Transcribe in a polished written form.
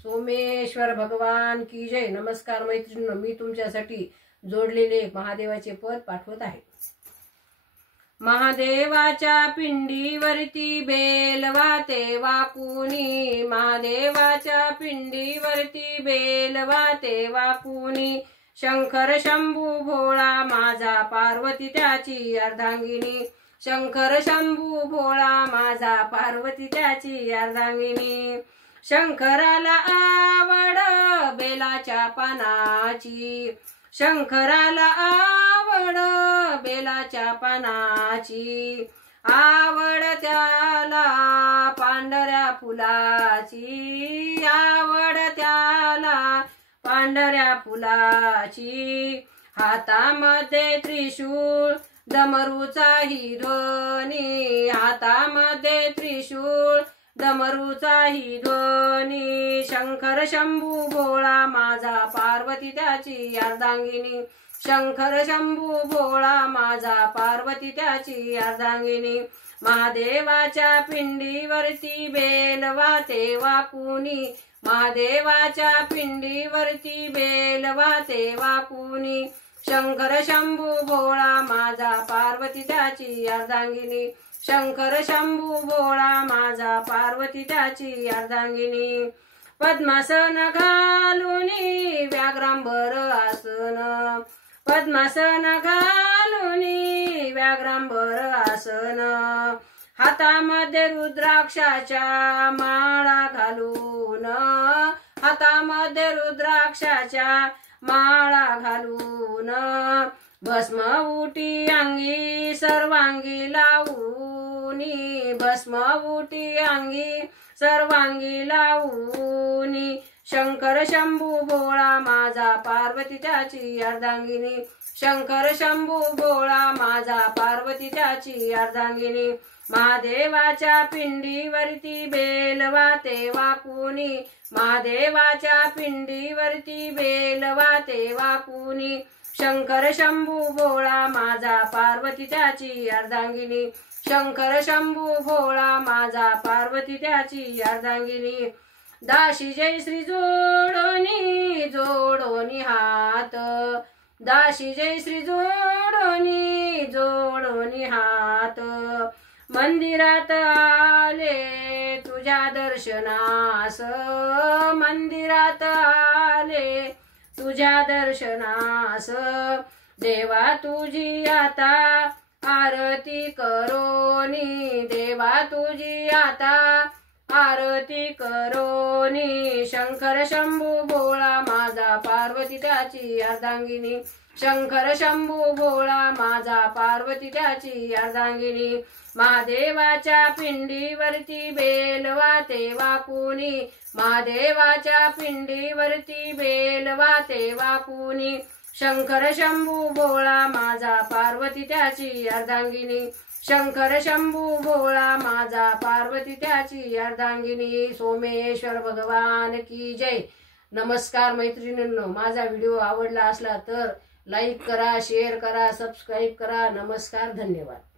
सोमेश्वर भगवान की जय। नमस्कार मैत्रिणींनो, मी तुमच्यासाठी जोडलेले महादेवाचे पद पाठवत आहे। महादेवाच्या पिंडीवरती बेल वाते वाकुनी, महादेवाच्या पिंडीवरती बेल वाते वाकुनी, शंकर शंभू भोळा माझा पार्वती त्याची अर्धांगिनी, शंकर शंभू भोळा माझा पार्वती त्याची अर्धांगिनी। शंकराला आवड बेलाच्या पानाची, शंकराला आवड बेलाच्या पानाची, आवड त्याला पांढऱ्या फुलाची, आवड त्याला पांढऱ्या फुलाची। हातामध्ये त्रिशूळ डमरूचाही ध्वनी, हातामध्ये त्रिशूळ डमरूचाही ध्वनी, शंकर शंभू भोळा माझा पार्वती त्याची अर्धांगिनी, शंकर शंभू भोळा माझा पार्वती त्याची अर्धांगिनी। महादेवाच्या पिंडीवरती बेल वाते वाकुनी, महादेवाच्या पिंडीवरती बेल वाते वाकुनी, शंकर शंभू भोळा माझा पार्वती त्याची अर्धांगिनी, शंकर शंभू भोळा माझा पार्वती त्याची अर्धांगिनी। पद्मासन घालुनी व्याघ्रांबर आसन, पद्मासन घालुनी व्याघ्रांबर आसन, हातामध्ये रुद्राक्षाच्या माळा घालून, हातामध्ये रुद्राक्षाच्या माळा घालून, भस्म उटी अंगी सर्वांगी लावूनी, भस्म उटी अंगी सर्वांगी लावूनी, शंकर शंभू भोळा माझा पार्वती त्याची अर्धांगिनी, शंकर शंभू भोळा माझा पार्वती त्याची अर्धांगिनी। महादेवाच्या पिंडीवरती बेल वाते वाकुनी, महादेवाच्या पिंडीवरती बेल वाते वाकुनी, शंकर शंभू भोळा माझा पार्वती त्याची अर्धांगिनी, शंकर शंभू भोळा माझा पार्वती त्याची अर्धांगिनी। दाशी जय श्री जोडोनी जोडोनी हात, दाशी जय श्री जोडोनी जोडोनी हात, मंदिरात आले तुझ्या दर्शनास, मंदिरात आले तुझ्या दर्शनास, देवा तुझी आता आरती करोनी, देवा तुझी आता आरती करोनी, शंकर शंभू भोळा माझा पार्वती त्याची अर्धांगिनी, शंकर शंभू भोळा माझा पार्वती त्याची अर्धांगिनी। महादेवाच्या पिंडीवरती बेल वाते वाकुनी, महादेवाच्या पिंडीवरती बेल वाते वाकुनी, शंकर शंभू भोळा माझा पार्वती त्याची अर्धांगिनी, शंकर शंभू भोळा माझा पार्वती त्याची अर्धांगिनी। सोमेश्वर भगवान की जय। नमस्कार मैत्रिणींनो, माझा व्हिडिओ आवडला असला तर लाईक करा, शेअर करा, सबस्क्राईब करा। नमस्कार, धन्यवाद।